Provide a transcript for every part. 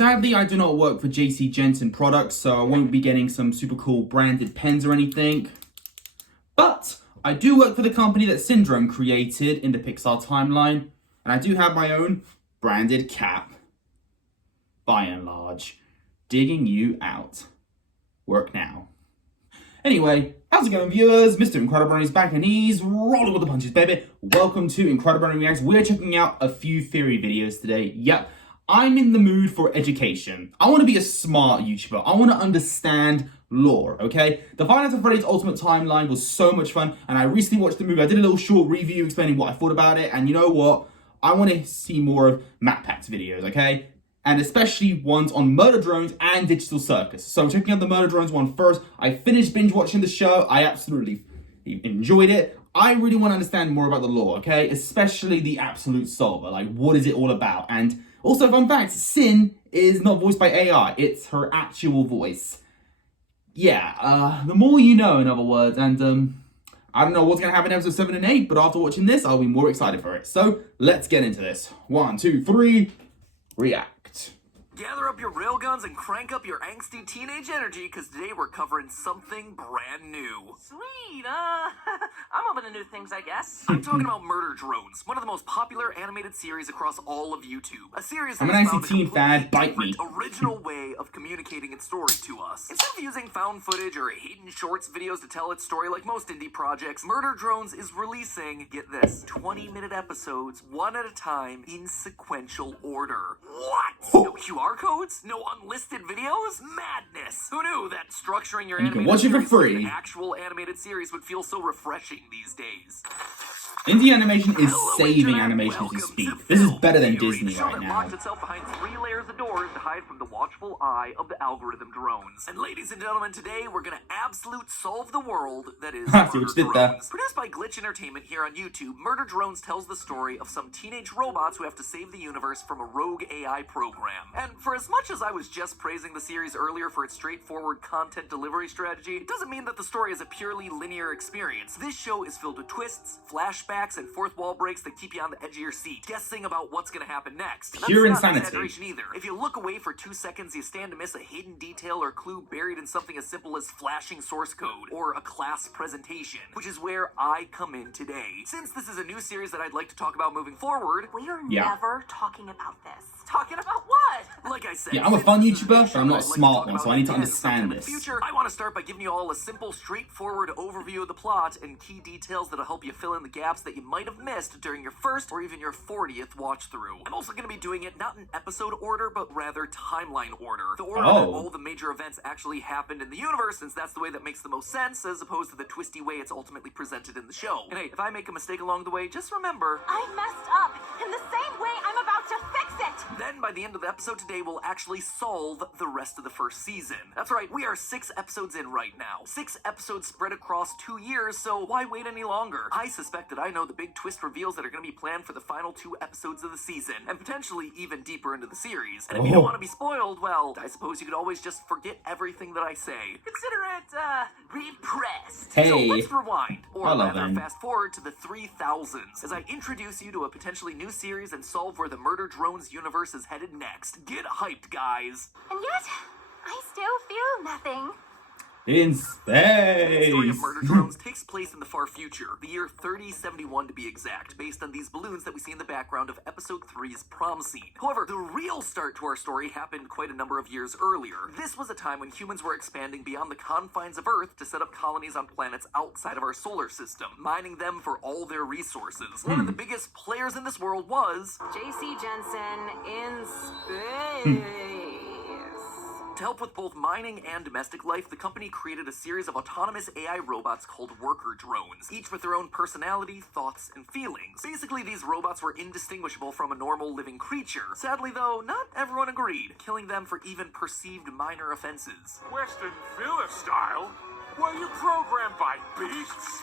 Sadly, I do not work for JC Jensen products, so I won't be getting some super cool branded pens or anything. But I do work for the company that Syndrome created in the Pixar timeline, and I do have my own branded cap. By and large, digging you out. Work now. Anyway, how's it going, viewers? Mr. Incredi-Brony's back and he's rolling with the punches, baby. Welcome to Incredi-Brony Reacts. We're checking out a few theory videos today. Yep, I'm in the mood for education. I want to be a smart YouTuber. I want to understand lore, okay? The Five Nights at Freddy's Ultimate Timeline was so much fun, and I recently watched the movie. I did a little short review explaining what I thought about it, and you know what? I want to see more of Matt Pack's videos, okay? And especially ones on murder drones and digital circus. So I'm checking out the murder drones one first. I finished binge watching the show. I absolutely enjoyed it. I really want to understand more about the lore, okay? Especially the absolute solver. Like, what is it all about? And also, fun fact, Sin is not voiced by AI. It's her actual voice. Yeah, the more you know, in other words. And I don't know what's going to happen in episode 7 and 8, but after watching this, I'll be more excited for it. So let's get into this. 1, 2, 3, react. Gather up your railguns and crank up your angsty teenage energy, because today we're covering something brand new. Sweet, I'm open to new things, I guess. I'm talking about Murder Drones, one of the most popular animated series across all of YouTube. A series that I'm an has found a ICT fan, bite completely me. different, original way of communicating its story to us. Instead of using found footage or hidden shorts videos to tell its story like most indie projects, Murder Drones is releasing, get this, 20-minute episodes, one at a time, in sequential order. What? No QR codes? No unlisted videos? Madness! Who knew that structuring your And you can animated watch it for series like free. an actual animated series would feel so refreshing these days? Indie animation is Hello, saving Internet. animation as we Welcome speak. to This is Film better than Theory, Disney the show right that now. locks itself behind 3 layers of doors to hide from the watchful eye of the algorithm drones. And ladies and gentlemen, today we're gonna absolute solve the world that is See what Murder you did there. Drones. Produced by Glitch Entertainment here on YouTube, Murder Drones tells the story of some teenage robots who have to save the universe from a rogue AI program. And for as much as I was just praising the series earlier for its straightforward content delivery strategy, it doesn't mean that the story is a purely linear experience. This show is filled with twists, flashbacks, and fourth wall breaks that keep you on the edge of your seat, guessing about what's gonna happen next. Pure That's not an insanity. exaggeration either. If you look away for 2 seconds, you stand to miss a hidden detail or clue buried in something as simple as flashing source code or a class presentation, which is where I come in today. Since this is a new series that I'd like to talk about moving forward, We are Yeah. never talking about this. Talking about what? like I said, Yeah, I'm a since fun this is a YouTuber, new but I'm show not I'd a like to smart talk one, about so I need to again understand sometime in the this. future, I want to start by giving you all a simple, straightforward overview of the plot and key details that'll help you fill in the gaps that you might have missed during your first or even your 40th watch through. I'm also going to be doing it not in episode order, but rather timeline order. The order that Oh. all the major events actually happened in the universe, since that's the way that makes the most sense, as opposed to the twisty way it's ultimately presented in the show. And hey, if I make a mistake along the way, just remember, I messed up in the same way I'm about to fix it. then by the end of the episode today, we'll actually solve the rest of the first season. That's right, we are 6 episodes in right now. 6 episodes spread across 2 years, so why wait any longer? I suspect that I know the big twist reveals that are going to be planned for the final 2 episodes of the season, and potentially even deeper into the series. And if you don't want to be spoiled, well, I suppose you could always just forget everything that I say. Consider it, repressed. So Hey. let's rewind, or Hello rather then. fast forward to the 3000s, as I introduce you to a potentially new series and solve where the Murder Drones universe is headed next. Get hyped, guys. And yet, I still feel nothing. In The story of space. Murder Drones takes place in the far future, the year 3071 to be exact, based on these balloons that we see in the background of episode 3's prom scene. However, the real start to our story happened quite a number of years earlier. This was a time when humans were expanding beyond the confines of Earth to set up colonies on planets outside of our solar system, mining them for all their resources. One of the biggest players in this world was JC Jensen in space. To help with both mining and domestic life, the company created a series of autonomous AI robots called worker drones, each with their own personality, thoughts, and feelings. Basically, these robots were indistinguishable from a normal living creature. Sadly, though, not everyone agreed, killing them for even perceived minor offenses. Western Philistyle? Were you programmed by beasts?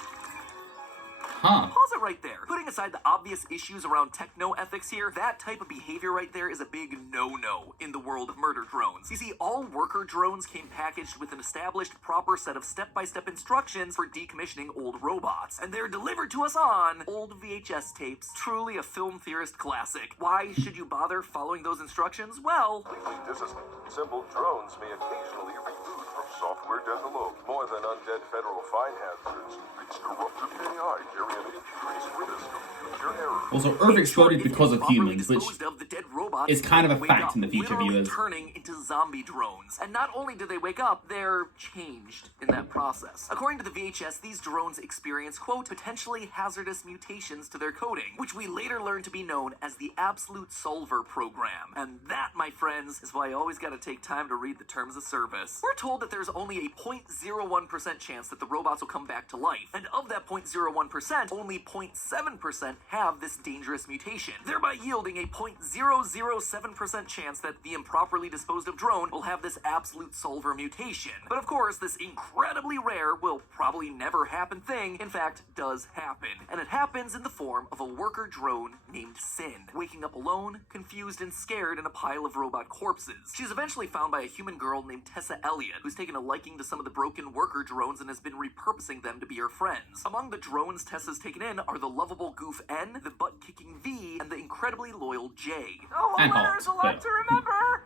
Huh. Pause it right there. Putting aside the obvious issues around techno-ethics here, that type of behavior right there is a big no-no in the world of murder drones. You see, all worker drones came packaged with an established proper set of step-by-step instructions for decommissioning old robots, and they're delivered to us on old VHS tapes. Truly a film theorist classic. Why should you bother following those instructions? Well, Completely disassembled drones may occasionally reboot from software developed. More than undead federal fine hazards, it's corrupted AI carry an increased risk of future errors. Also, Earth exploded because of humans, which the dead robots is kind of a wake fact up, in the future, literally viewers. turning into zombie drones. And not only do they wake up, they're changed in that process. According to the VHS, these drones experience, quote, potentially hazardous mutations to their coding, which we later learned to be known as the Absolute Solver Program. And that, my friends, is why I always gotta take time to read the terms of service. We're told that there's only a 0.01% chance that the robots will come back to life. And of that 0.01%, only 0.7% have this dangerous mutation, thereby yielding a 0.007% chance that the improperly disposed of drone will have this Absolute Solver mutation. But of course, this incredibly rare, will probably never happen thing, in fact, does happen. And it happens in the form of a worker drone named Sin, waking up alone, confused, and scared in a pile of robot corpses. She's eventually found by a human girl named Tessa Elliott, who's taken a liking to some of the broken worker drones and has been repurposing them to be her friends. Among the drones Tessa's taken in are the lovable goof N, the butt-kicking V, and the incredibly loyal J. Oh, And there's a Halt, lot yeah. to remember.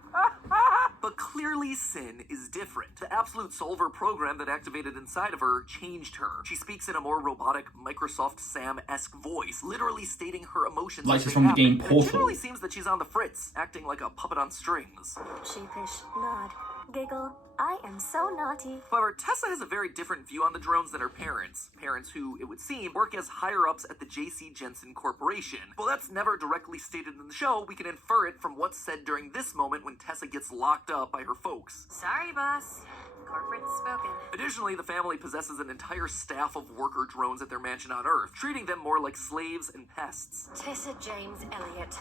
But clearly Sin is different. The Absolute Solver program that activated inside of her changed her. She speaks in a more robotic Microsoft Sam-esque voice, literally stating her emotions Like as she's they from the happen. game And Portal. it generally seems that she's on the fritz, acting like a puppet on strings. Sheepish nod. Giggle. I am so naughty. However, Tessa has a very different view on the drones than her parents. Parents who, it would seem, work as higher-ups at the J.C. Jensen Corporation. While that's never directly stated in the show, we can infer it from what's said during this moment when Tessa gets locked up by her folks. Sorry, boss. Corporate's spoken. Additionally, the family possesses an entire staff of worker drones at their mansion on Earth, treating them more like slaves and pests. Tessa James Elliott.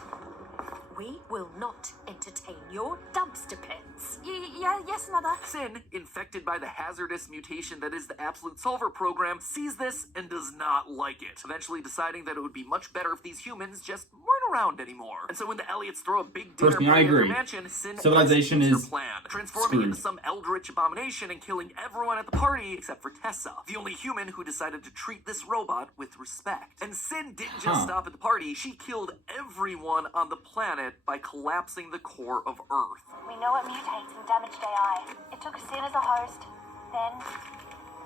We will not entertain your dumpster pits. Yes, Mother. Sin, infected by the hazardous mutation that is the Absolute Solver program, sees this and does not like it, eventually deciding that it would be much better if these humans just weren't around anymore. And so when the Elliots throw a big dinner Personally, I party at their agree. mansion, Sin Civilization executes is her plan, transforming screwed. into some eldritch abomination and killing everyone at the party except for Tessa, the only human who decided to treat this robot with respect. And Sin didn't just stop at the party, she killed everyone on the planet by collapsing the core of Earth. We know it mutates and damaged AI. It took Sin as a host. Then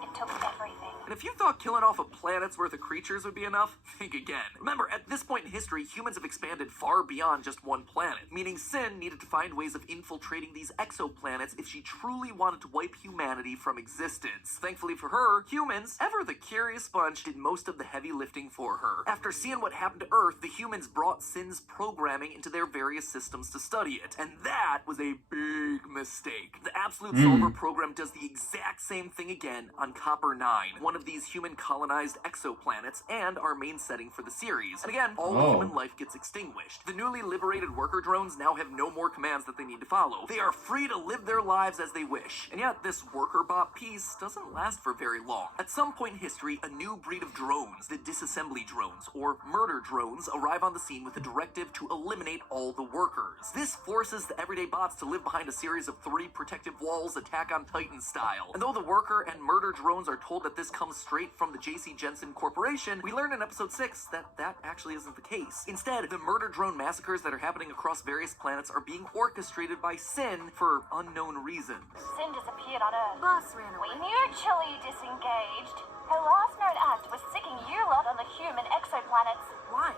it took everything. And if you thought killing off a planet's worth of creatures would be enough, think again. Remember, at this point in history, humans have expanded far beyond just one planet, meaning Sin needed to find ways of infiltrating these exoplanets if she truly wanted to wipe humanity from existence. Thankfully for her, humans, ever the curious bunch, did most of the heavy lifting for her. After seeing what happened to Earth, the humans brought Sin's programming into their various systems to study it, and that was a big mistake. The Absolute Solver program does the exact same thing again on Copper 9, one of these human colonized exoplanets and our main setting for the series. And again, all the human life gets extinguished. The newly liberated worker drones now have no more commands that they need to follow. They are free to live their lives as they wish. And yet, this worker bot peace doesn't last for very long. At some point in history, a new breed of drones, the disassembly drones, or murder drones, arrive on the scene with a directive to eliminate all the workers. This forces the everyday bots to live behind a series of 3 protective walls, Attack on Titan style. And though the worker and murder drones are told that this comes straight from the J.C. Jensen Corporation, we learn in episode 6 that that actually isn't the case. Instead, the murder drone massacres that are happening across various planets are being orchestrated by Sin for unknown reasons. Sin disappeared on Earth. Boss ran We away. mutually disengaged. Her last known act was sicking you lot on the human exoplanets. Why?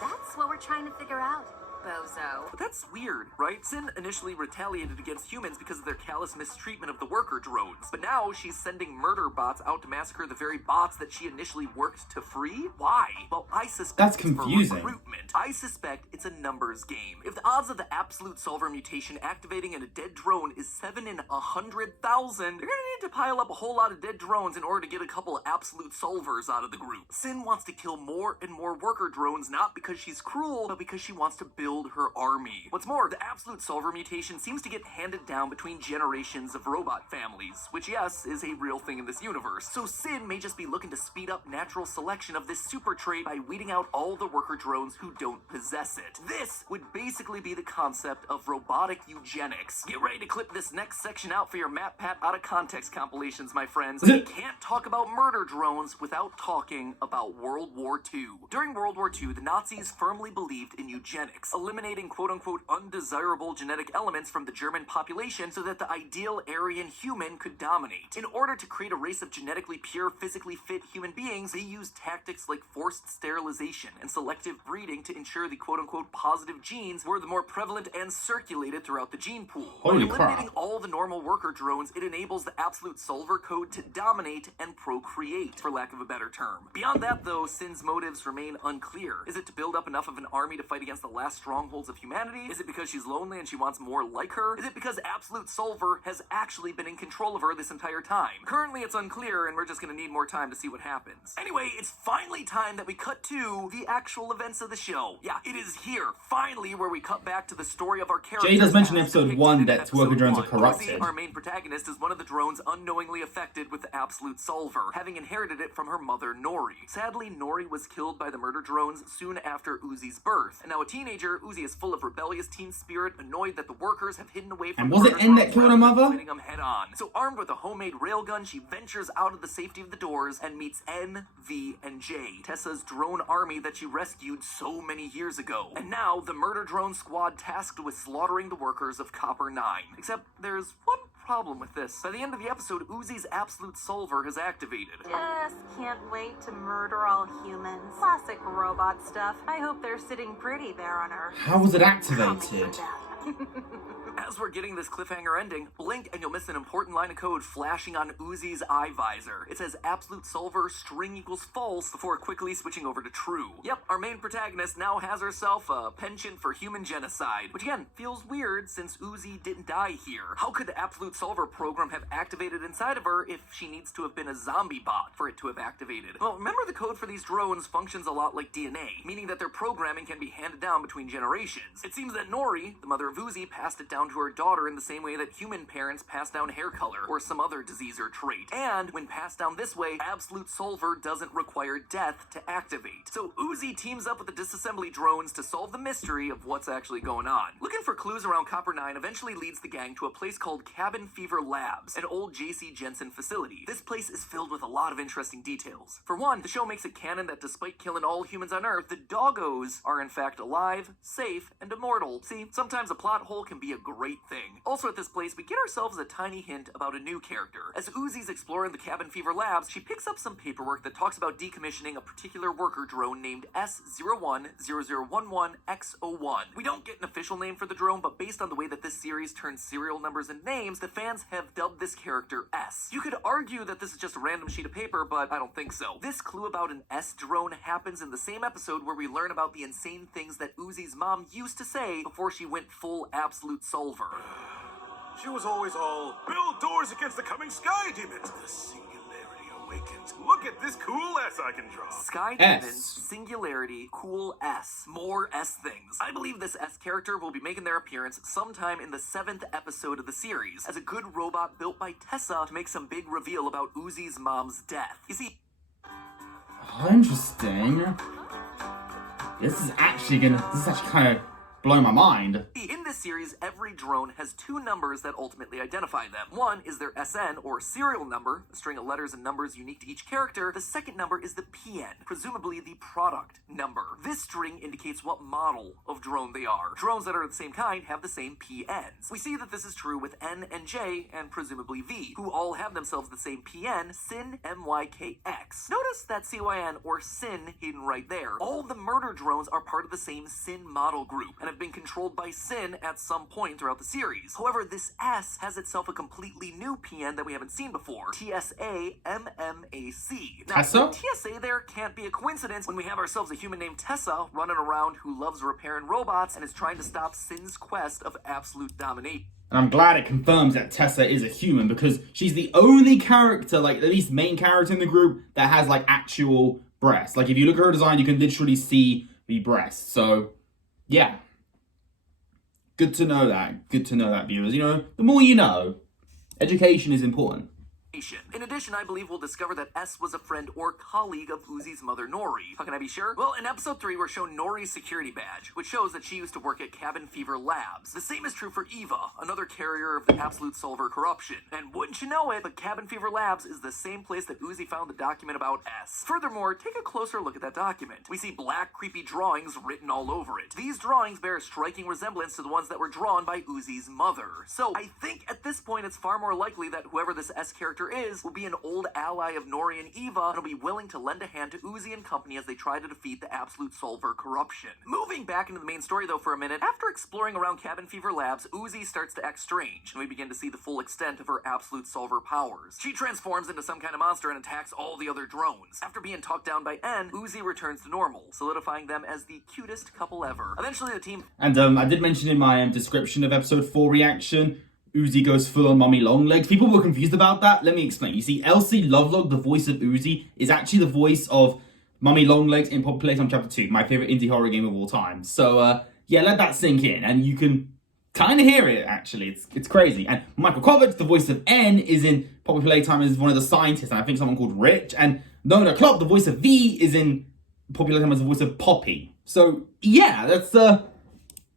That's what we're trying to figure out, bozo. But that's weird, right? Sin initially retaliated against humans because of their callous mistreatment of the worker drones. But now she's sending murder bots out to massacre the very bots that she initially worked to free? Why? Well, I suspect That's it's for confusing. recruitment. I suspect it's a numbers game. If the odds of the Absolute Solver mutation activating in a dead drone is 7 in 100,000, you're gonna needed to pile up a whole lot of dead drones in order to get a couple of absolute solvers out of the group. Sin wants to kill more and more worker drones, not because she's cruel, but because she wants to build her army. What's more, the absolute solver mutation seems to get handed down between generations of robot families, which yes, is a real thing in this universe. So Sin may just be looking to speed up natural selection of this super trait by weeding out all the worker drones who don't possess it. This would basically be the concept of robotic eugenics. Get ready to clip this next section out for your MatPat out of context compilations, my friends. We can't talk about murder drones without talking about World War II. During World War II, the Nazis firmly believed in eugenics, eliminating quote-unquote undesirable genetic elements from the German population so that the ideal Aryan human could dominate. In order to create a race of genetically pure, physically fit human beings, they used tactics like forced sterilization and selective breeding to ensure the quote-unquote positive genes were the more prevalent and circulated throughout the gene pool. Holy By crap. eliminating all the normal worker drones, it enables the absolute solver code to dominate and procreate, for lack of a better term. Beyond that, though, Sin's motives remain unclear. Is it to build up enough of an army to fight against the last strongholds of humanity? Is it because she's lonely and she wants more like her? Is it because absolute solver has actually been in control of her this entire time? Currently, it's unclear, and we're just gonna need more time to see what happens. Anyway, it's finally time that we cut to the actual events of the show. Yeah, it is here, finally, where we cut back to the story of our characters. Jay does mention in as episode depicted 1 in that episode worker drones are 1. corrupted. Uzi, our main protagonist, is one of the drones unknowingly affected with the absolute solver, having inherited it from her mother, Nori. Sadly, Nori was killed by the murder drones soon after Uzi's birth, and now a teenager, Uzi is full of rebellious teen spirit, annoyed that the workers have hidden away from And was it murder N that drones killed her rather than mother? fighting them head on. So armed with a homemade railgun, she ventures out of the safety of the doors and meets N, V, and J, Tessa's drone army that she rescued so many years ago. And now, the murder drone squad tasked with slaughtering the workers of Copper 9. Except there's one problem with this. By the end of the episode, Uzi's absolute solver has activated. Just can't wait to murder all humans. Classic robot stuff. I hope they're sitting pretty there on Earth. How was it Coming activated? for them. As we're getting this cliffhanger ending, blink and you'll miss an important line of code flashing on Uzi's eye visor. It says absolute solver string equals false before quickly switching over to true. Yep, our main protagonist now has herself a penchant for human genocide, which again, feels weird since Uzi didn't die here. How could the absolute solver program have activated inside of her if she needs to have been a zombie bot for it to have activated? Well, remember the code for these drones functions a lot like DNA, meaning that their programming can be handed down between generations. It seems that Nori, the mother of Uzi, passed it down to her daughter in the same way that human parents pass down hair color or some other disease or trait. And when passed down this way, absolute solver doesn't require death to activate. So Uzi teams up with the disassembly drones to solve the mystery of what's actually going on. Looking for clues around Copper 9 eventually leads the gang to a place called Cabin Fever Labs, an old J.C. Jensen facility. This place is filled with a lot of interesting details. For one, the show makes it canon that despite killing all humans on Earth, the doggos are in fact alive, safe, and immortal. See, sometimes a plot hole can be a great thing. Also at this place, we get ourselves a tiny hint about a new character. As Uzi's exploring the Cabin Fever Labs, she picks up some paperwork that talks about decommissioning a particular worker drone named S010011X01. We don't get an official name for the drone, but based on the way that this series turns serial numbers and names, the fans have dubbed this character S. You could argue that this is just a random sheet of paper, but I don't think so. This clue about an S drone happens in the same episode where we learn about the insane things that Uzi's mom used to say before she went full absolute solver. She was always all, build doors against the coming sky demons. The singularity awakens. Look at this cool S I can draw. Sky S. Demons, Singularity, Cool S. More S things. I believe this S character will be making their appearance sometime in the 7th episode of the series, as a good robot built by Tessa to make some big reveal about Uzi's mom's death. You see, Oh, interesting. This is actually kind of blowing my mind. in this series, every drone has two numbers that ultimately identify them. One is their SN, or serial number, a string of letters and numbers unique to each character. The second number is the PN, presumably the product number. This string indicates what model of drone they are. Drones that are the same kind have the same PNs. We see that this is true with N and J, and presumably V, who all have themselves the same PN, SYN MYKX. Notice that CYN, or SYN, hidden right there. All the murder drones are part of the same SYN model group, and have have been controlled by Sin at some point throughout the series. However, this S has itself a completely new PN that we haven't seen before. TSA MMAC. Now, Tessa? TSA there can't be a coincidence when we have ourselves a human named Tessa running around who loves repairing robots and is trying to stop Sin's quest of absolute domination. And I'm glad it confirms that Tessa is a human, because she's the only character, like, at least main character in the group, that has, like, actual breasts. Like, if you look at her design, you can literally see the breasts. So, yeah. Good to know that. Good to know that, viewers. You know, the more you know. Education is important. In addition, I believe we'll discover that S was a friend or colleague of Uzi's mother, Nori. How can I be sure? Well, in episode 3, we're shown Nori's security badge, which shows that she used to work at Cabin Fever Labs. The same is true for Eva, another carrier of the Absolute Solver corruption. And wouldn't you know it, but Cabin Fever Labs is the same place that Uzi found the document about S. Furthermore, take a closer look at that document. We see black, creepy drawings written all over it. These drawings bear a striking resemblance to the ones that were drawn by Uzi's mother. So, I think at this point it's far more likely that whoever this S character will be an old ally of Nori and Eva and will be willing to lend a hand to Uzi and company as they try to defeat the Absolute Solver corruption. Moving back into the main story though for a minute, after exploring around Cabin Fever Labs, Uzi starts to act strange, and we begin to see the full extent of her Absolute Solver powers. She transforms into some kind of monster and attacks all the other drones. After being talked down by N, Uzi returns to normal, solidifying them as the cutest couple ever. Eventually the team... And I did mention in my description of episode 4 reaction, Uzi goes full on Mummy Longlegs. People were confused about that. Let me explain. You see, Elsie Lovelock, the voice of Uzi, is actually the voice of Mummy Longlegs in Poppy Playtime Chapter 2, my favorite indie horror game of all time. So, yeah, let that sink in, and you can kind of hear it, actually. It's crazy. And Michael Kovacs, the voice of N, is in Poppy Playtime as one of the scientists, and I think someone called Rich. And Nona Klopp, the voice of V, is in Poppy Playtime as the voice of Poppy. So, yeah, that's,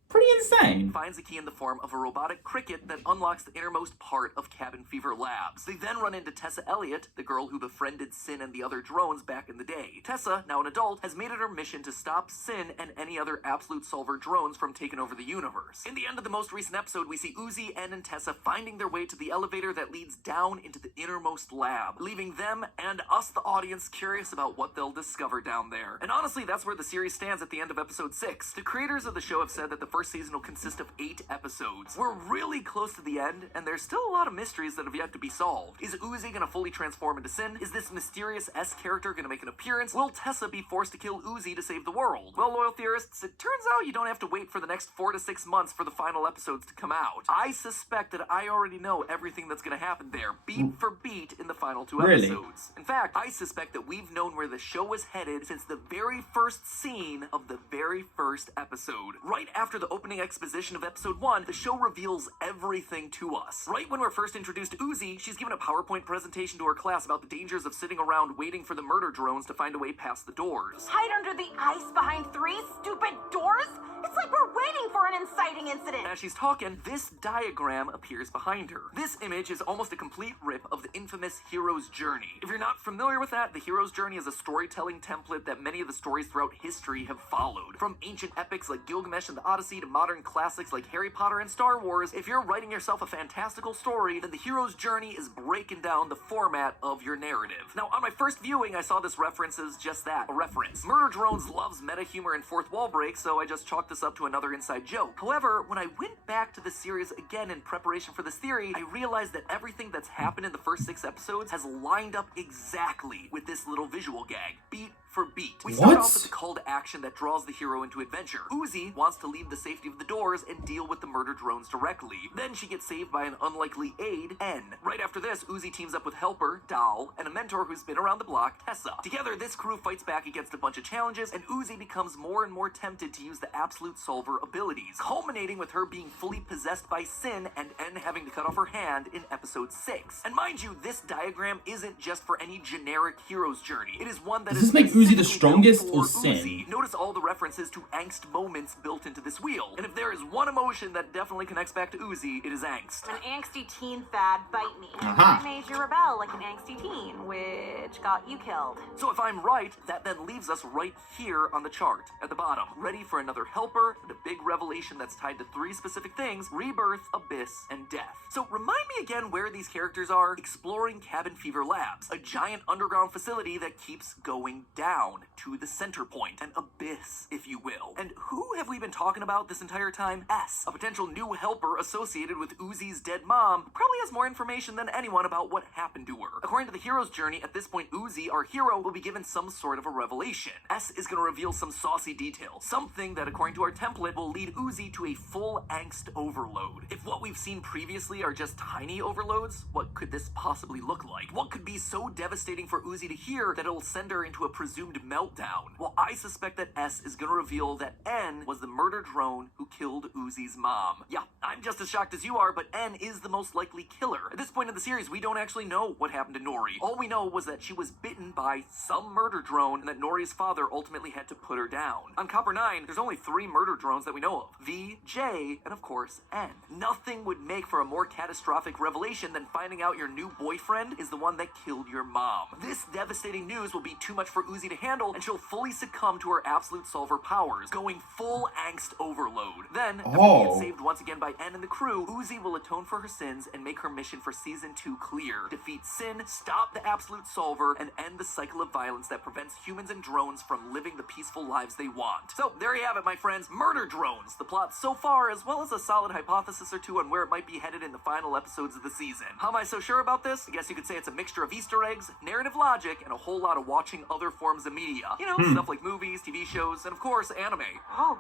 pretty insane. Finds a key in the form of a robotic cricket that unlocks the innermost part of Cabin Fever Labs. They then run into Tessa Elliott, the girl who befriended Sin and the other drones back in the day. Tessa, now an adult, has made it her mission to stop Sin and any other Absolute Solver drones from taking over the universe. In the end of the most recent episode, we see Uzi, N, and Tessa finding their way to the elevator that leads down into the innermost lab, leaving them and us, the audience, curious about what they'll discover down there. And honestly, that's where the series stands at the end of episode 6. The creators of the show have said that the first season will consist of 8 episodes. We're really close to the end, and there's still a lot of mysteries that have yet to be solved. Is Uzi gonna fully transform into Sin? Is this mysterious S character gonna make an appearance? Will Tessa be forced to kill Uzi to save the world? Well, loyal theorists, it turns out you don't have to wait for the next 4 to 6 months for the final episodes to come out. I suspect that I already know everything that's gonna happen there, beat for beat, in the final 2 episodes. In fact, I suspect that we've known where the show was headed since the very first scene of the very first episode. Right after the opening exposition of episode 1, the show reveals everything to us. Right when we're first introduced to Uzi, she's given a PowerPoint presentation to her class about the dangers of sitting around waiting for the murder drones to find a way past the doors. Hide under the ice behind 3 stupid doors? It's like we're waiting for an inciting incident. As she's talking, this diagram appears behind her. This image is almost a complete rip of the infamous hero's journey. If you're not familiar with that, the hero's journey is a storytelling template that many of the stories throughout history have followed. From ancient epics like Gilgamesh and the Odyssey to modern classics like Harry Potter and Star Wars, if you're writing yourself a fantastical story, then the hero's journey is breaking down the format of your narrative. Now, on my first viewing, I saw this reference as just that, a reference. Murder Drones loves meta humor and fourth wall breaks, so I just chalked this up to another inside joke. However, when I went back to the series again in preparation for this theory, I realized that everything that's happened in the first 6 episodes has lined up exactly with this little visual gag, beat for beat. We start off with the call to action that draws the hero into adventure. Uzi wants to leave the safety of the doors and deal with the murder drones directly. Then she gets saved by an unlikely aide, N. Right after this, Uzi teams up with helper, Dal, and a mentor who's been around the block, Tessa. Together, this crew fights back against a bunch of challenges, and Uzi becomes more and more tempted to use the Absolute Solver abilities, culminating with her being fully possessed by Sin and N having to cut off her hand in episode 6. And mind you, this diagram isn't just for any generic hero's journey. It is one that Does this make Uzi the strongest or Sin? Uzi. Notice all the references to angst moments built into this wheel. And if there is one emotion that definitely connects back to Uzi, it is angst. An angsty teen fad bite me. Aha. I made you rebel like an angsty teen, which got you killed. So if I'm right, that then leaves us right here on the chart, at the bottom, ready for another helper and a big revelation that's tied to 3 specific things: rebirth, abyss, and death. So remind me again where these characters are: exploring Cabin Fever Labs, a giant underground facility that keeps going down. down to the center point, an abyss, if you will. And who have we been talking about this entire time? S, a potential new helper associated with Uzi's dead mom, who probably has more information than anyone about what happened to her. According to the hero's journey, at this point Uzi, our hero, will be given some sort of a revelation. S is going to reveal some saucy details, something that according to our template will lead Uzi to a full angst overload. If what we've seen previously are just tiny overloads, what could this possibly look like? What could be so devastating for Uzi to hear that it'll send her into a presumed meltdown? Well, I suspect that S is going to reveal that N was the murder drone who killed Uzi's mom. Yeah, I'm just as shocked as you are, but N is the most likely killer. At this point in the series, we don't actually know what happened to Nori. All we know was that she was bitten by some murder drone and that Nori's father ultimately had to put her down. On Copper 9, there's only 3 murder drones that we know of. V, J, and of course, N. Nothing would make for a more catastrophic revelation than finding out your new boyfriend is the one that killed your mom. This devastating news will be too much for Uzi to handle, and she'll fully succumb to her absolute solver powers, going full angst overload. Then, after being saved once again by N and the crew, Uzi will atone for her sins and make her mission for Season 2 clear. Defeat Sin, stop the absolute solver, and end the cycle of violence that prevents humans and drones from living the peaceful lives they want. So, there you have it, my friends. Murder drones. The plot so far, as well as a solid hypothesis or two on where it might be headed in the final episodes of the season. How am I so sure about this? I guess you could say it's a mixture of Easter eggs, narrative logic, and a whole lot of watching other forms of media. You know, stuff like movies, TV shows, and of course, anime. Oh,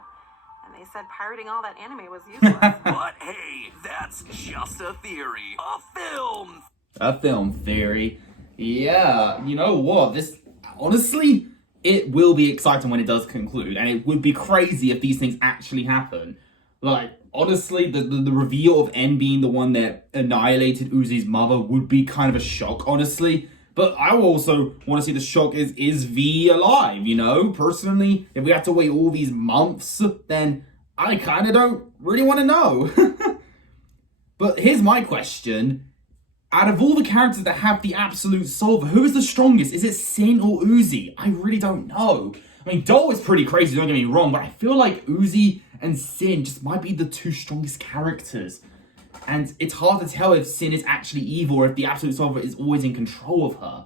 and they said pirating all that anime was useless. But hey, that's just a theory. A film! A film theory. Yeah, you know what? This, honestly, it will be exciting when it does conclude, and it would be crazy if these things actually happen. Like, honestly, the reveal of N being the one that annihilated Uzi's mother would be kind of a shock, honestly. But I also want to see the shock is V alive, you know? Personally, if we have to wait all these months, then I kind of don't really want to know. But here's my question. Out of all the characters that have the absolute solver, who is the strongest? Is it Sin or Uzi? I really don't know. I mean, Dole is pretty crazy, don't get me wrong, but I feel like Uzi and Sin just might be the 2 strongest characters. And it's hard to tell if Sin is actually evil or if the absolute solver is always in control of her.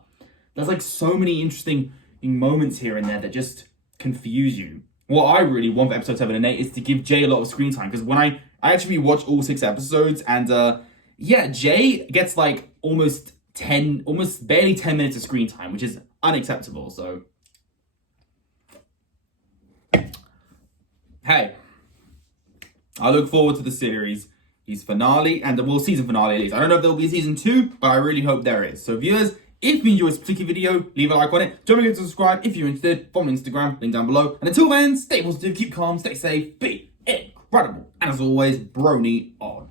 There's like so many interesting moments here and there that just confuse you. What I really want for episode 7 and 8 is to give Jay a lot of screen time, because when I actually watched all 6 episodes, and yeah, Jay gets like almost barely 10 minutes of screen time, which is unacceptable. So hey, I look forward to the series. His finale, and season finale at least. I don't know if there'll be a season 2, but I really hope there is. So viewers, if you enjoyed this particular video, leave a like on it. Don't forget to subscribe if you're interested. Follow me on Instagram, link down below. And until then, stay positive, keep calm, stay safe, be incredible. And as always, Brony on.